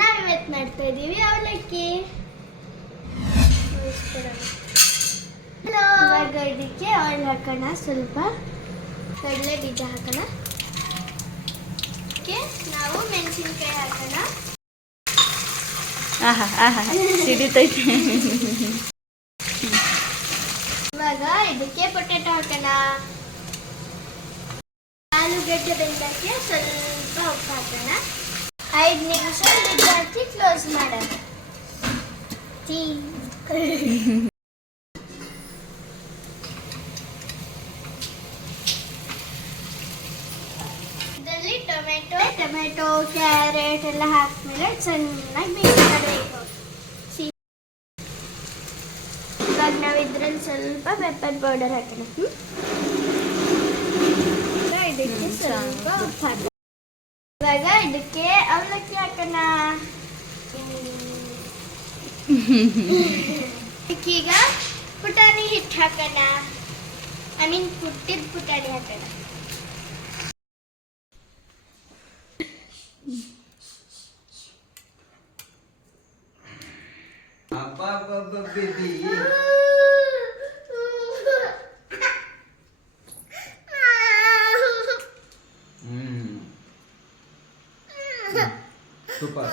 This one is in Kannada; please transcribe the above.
ನಾವಿವತ್ತು ಮಾಡ್ತಾ ಇದ್ದೀವಿ ಅವಲಕ್ಕಿ. ಇವಾಗ ಇದಕ್ಕೆ ಆಯಿಲ್ ಹಾಕೋಣ, ಸ್ವಲ್ಪ ಕಡಲೆ ಬೀಜ ಹಾಕೋಣ, ನಾವು ಮೆಣಸಿನ್ಕಾಯಿ ಹಾಕೋಣ. ಸಿಡಿತೈತೆ. ಇವಾಗ ಇದಕ್ಕೆ ಪೊಟ್ಯಾಟೊ ಹಾಕೋಣ. ಆಲೂಗಡ್ಡೆ ಬೆಂದಕ್ಕೆ ಸ್ವಲ್ಪ ಉಪ್ಪು ಹಾಕೋಣ. 5 ನಿಮಿಷ ಲಿಡ್ ಹಾಕಿ ಕ್ಲೋಸ್ ಮಾಡೋಣ. ಇದರಲ್ಲಿ ಟೊಮೆಟೊ ಕ್ಯಾರೆಟ್ ಎಲ್ಲ ಹಾಕಿದ್ಮೇಲೆ ಚೆನ್ನಾಗಿ ಮಿಕ್ಸ್ ಮಾಡಬೇಕು. ಇವಾಗ ನಾವು ಇದ್ರಲ್ಲಿ ಸ್ವಲ್ಪ ಪೆಪ್ಪರ್ ಪೌಡರ್ ಹಾಕೋಣ. ಇದಕ್ಕೆ ಸ್ವಲ್ಪ ಉಪ್ಪು ಹಾಕೋಣ. ಇವಾಗ ಇದಕ್ಕೆ ಅವಲಕ್ಕಿ ಹಾಕೋಣ. ಈಗ ಪುಟಾಣಿ ಹಿಟ್ಟು ಹಾಕೋಣ. ಪುಟ್ಟಿದ ಪುಟಾಣಿ ಹಾಕೋಣ. Super.